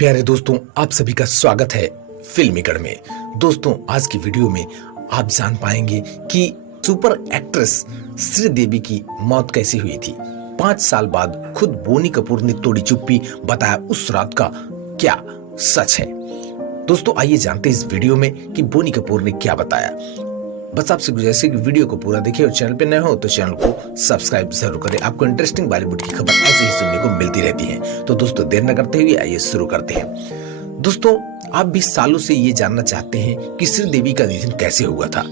प्यारे दोस्तों, आप सभी का स्वागत है फिल्मी गढ़ में। दोस्तों, आज की वीडियो में आप जान पाएंगे कि सुपर एक्ट्रेस श्रीदेवी की मौत कैसे हुई थी। 5 साल बाद खुद बोनी कपूर ने तोड़ी चुप्पी, बताया उस रात का क्या सच है। दोस्तों, आइए जानते हैं इस वीडियो में कि बोनी कपूर ने क्या बताया। बस आपसे गुजारिश है कि वीडियो को पूरा देखिए और चैनल पे नए हो तो चैनल को सब्सक्राइब जरूर करें। आपको इंटरेस्टिंग बॉलीवुड की खबर ऐसे ही सुनने को मिलती रहती है। तो दोस्तों, देर न करते हुए आइए शुरू करते हैं। दोस्तों, आप भी सालों से ये जानना चाहते हैं कि श्रीदेवी का निधन कैसे हुआ था।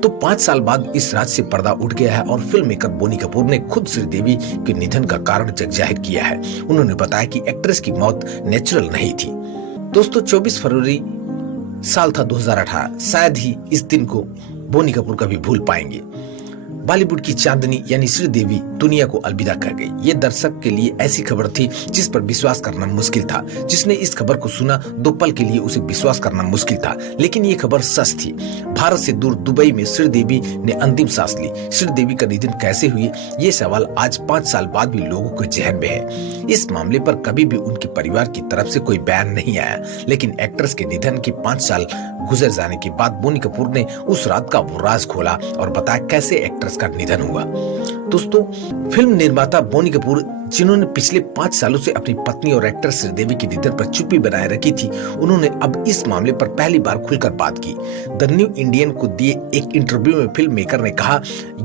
तो 5 साल बाद इस राज से पर्दा उठ गया है और फिल्म मेकर बोनी कपूर ने खुद श्रीदेवी के निधन का कारण जग जाहिर किया है। उन्होंने बताया कि एक्ट्रेस की मौत नेचुरल नहीं थी। दोस्तों, 24 फरवरी साल था 2018। शायद ही इस दिन को बोनी कपूर कभी भूल पाएंगे। बॉलीवुड की चांदनी यानी श्रीदेवी दुनिया को अलविदा कर गई। ये दर्शक के लिए ऐसी खबर थी जिस पर विश्वास करना मुश्किल था। जिसने इस खबर को सुना 2 पल के लिए उसे विश्वास करना मुश्किल था, लेकिन ये खबर सच थी। भारत से दूर दुबई में श्रीदेवी ने अंतिम सांस ली। श्रीदेवी का निधन कैसे हुई, ये सवाल आज 5 साल बाद भी लोगों के जहन में है। इस मामले पर कभी भी उनके परिवार की तरफ से कोई बयान नहीं आया, लेकिन एक्ट्रेस के निधन के 5 साल गुजर जाने के बाद बोनी कपूर ने उस रात का वो राज खोला और बताया कैसे एक्ट्रेस का निधन हुआ। दोस्तों, फिल्म निर्माता बोनी कपूर, जिन्होंने पिछले 5 सालों से अपनी पत्नी और एक्ट्रेस श्रीदेवी के निधन पर चुप्पी बनाए रखी थी, उन्होंने अब इस मामले पर पहली बार खुलकर बात की। द न्यू इंडियन को दिए एक इंटरव्यू में फिल्म मेकर ने कहा,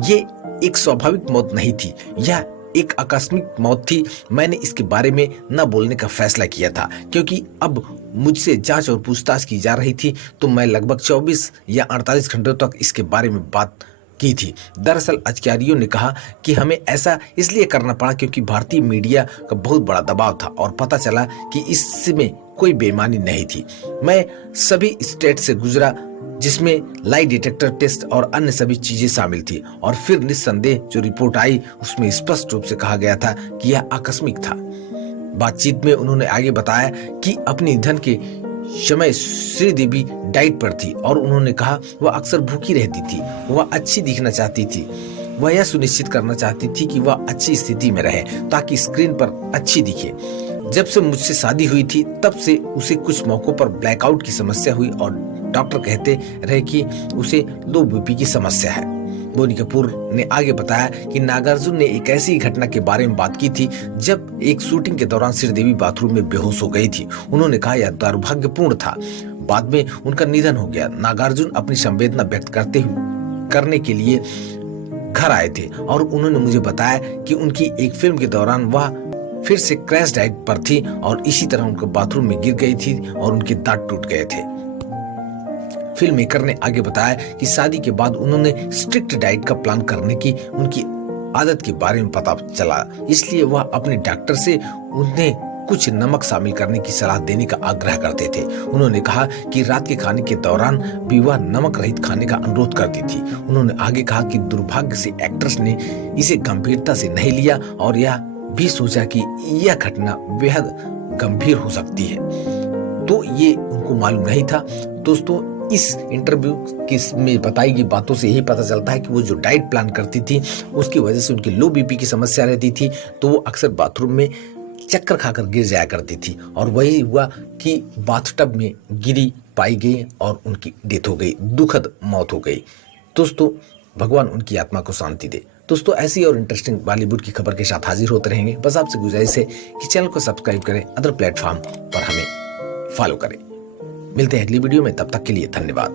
ये एक स्वाभाविक मौत नहीं थी, यह एक आकस्मिक मौत थी। मैंने इसके बारे में न बोलने का फैसला किया था क्योंकि अब मुझसे जांच और पूछताछ की जा रही थी, तो मैं लगभग 24 या 48 घंटों तक इसके बारे में बात की थी। दरअसल अधिकारियों ने कहा कि हमें ऐसा इसलिए करना पड़ा क्योंकि भारतीय मीडिया का बहुत बड़ा दबाव था और पता चला कि इसमें कोई बेईमानी नहीं थी। मैं सभी स्टेट से गुजरा जिसमें लाई डिटेक्टर टेस्ट और अन्य सभी चीजें शामिल थी, और फिर निस्संदेह जो रिपोर्ट आई उसमें स्पष्ट रूप से कहा गया था कि यह आकस्मिक था। बातचीत में उन्होंने आगे बताया कि अपने निधन के समय श्रीदेवी डाइट पर थी और उन्होंने कहा वह अक्सर भूखी रहती थी। वह अच्छी दिखना चाहती थी। वह यह सुनिश्चित करना चाहती थी कि वह अच्छी स्थिति में रहे ताकि स्क्रीन पर अच्छी दिखे। जब से मुझसे शादी हुई थी तब से उसे कुछ मौकों पर ब्लैकआउट की समस्या हुई और डॉक्टर कहते रहे कि उसे लो बीपी की समस्या है। बोनी कपूर ने आगे बताया कि नागार्जुन ने एक ऐसी घटना के बारे में बात की थी जब एक शूटिंग के दौरान श्रीदेवी बाथरूम में बेहोश हो गई थी। उन्होंने कहा यह दुर्भाग्यपूर्ण था। बाद में उनका निधन हो गया। नागार्जुन अपनी संवेदना व्यक्त करने के लिए घर आए थे और उन्होंने मुझे बताया कि उनकी एक फिल्म के दौरान वह फिर से क्रैश डाइट पर थी और इसी तरह उनके बाथरूम में गिर गई थी और उनके दांत टूट गए थे। फिल्म मेकर ने आगे बताया कि शादी के बाद उन्होंने स्ट्रिक्ट डाइट का प्लान करने की उनकी आदत के बारे में पता चला, इसलिए वह अपने डॉक्टर से उन्हें कुछ नमक शामिल करने की सलाह देने का आग्रह करते थे। उन्होंने कहा कि रात के खाने के दौरान भी वह नमक रहित खाने का अनुरोध करती थी। उन्होंने आगे कहा कि दुर्भाग्य से एक्ट्रेस ने इसे गंभीरता से नहीं लिया और यह भी सोचा कि यह घटना बेहद गंभीर हो सकती है, तो ये उनको मालूम नहीं था। दोस्तों, इस इंटरव्यू में बताई गई बातों से यही पता चलता है कि वो जो डाइट प्लान करती थी उसकी वजह से उनकी लो बीपी की समस्या रहती थी, तो वो अक्सर बाथरूम में चक्कर खाकर गिर जाया करती थी और वही हुआ कि बाथटब में गिरी पाई गई और उनकी डेथ हो गई। दुखद मौत हो गई। दोस्तों, भगवान उनकी आत्मा को शांति दे। दोस्तों, ऐसी और इंटरेस्टिंग बॉलीवुड की खबर के साथ हाजिर होते रहेंगे। बस आपसे गुजारिश है कि चैनल को सब्सक्राइब करें, अदर प्लेटफॉर्म पर हमें फॉलो करें। मिलते हैं अगली वीडियो में, तब तक के लिए धन्यवाद।